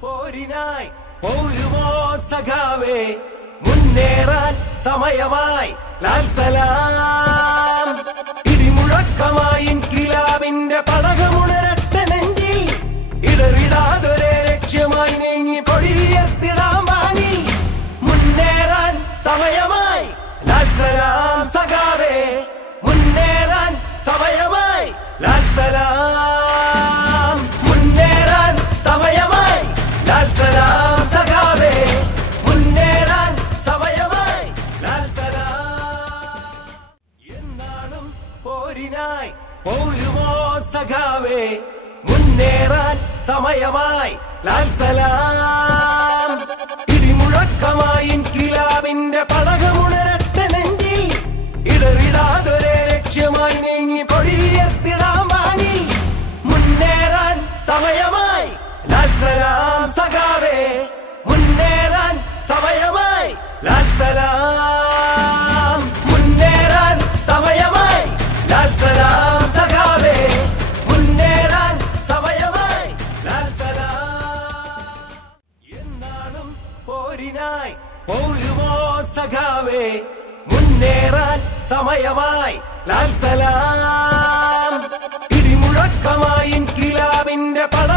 പോരിനായി പോരുമോ സഖാവേ മുന്നേറാൻ സമയമായി ലാൽ സലാം ഇടിമുഴക്കമായി ഇൻകിലാബിന്റെ പടകമുണരട്ടെ നെഞ്ചിൽ ഇടറിടാതൊരേ ലക്ഷ്യമായി നീങ്ങി കൊടിയുയർത്തിടാൻ വാങ്ങി മുന്നേറാൻ സമയമായി ലാൽ സലാം സഖാവേ മുന്നേറാൻ സമയമായി ലാൽ സലാം മുന്നേറാൻ സമയമായി ലാൽ സലാം സഖാവേ മുന്നേറാൻ സമയമായി ലാൽ സലാം എന്നാളും പോരിനായി പോരുമോ സഖാവേ മുന്നേറാൻ സമയമായി ലാൽ സലാം ഇടിമുഴക്കമായി ഇൻകിലാബിന്റെ പടകമുണരട്ടെ നെഞ്ചിൽ ഇടറിടാതൊരേ ലക്ഷ്യമായി നീങ്ങി കൊടിയുയർത്തിടാൻ വാങ്ങി മുന്നേറാൻ സമയമായി ലാൽ സലാം സഖാവേ മുന്നേറാൻ സമയമായി ലാൽ സലാം മുന്നേറാൻ സമയമായി ലാൽ സലാം സഖാവേ മുന്നേറാൻ സമയമായി ലാൽ സലാം എന്നാളും പോരിനായി പോരുമോ സഖാവേ മുന്നേറാൻ സമയമായി ലാൽ സലാം ഇടിമുഴക്കമായി ഇൻകിലാബിന്റെ പട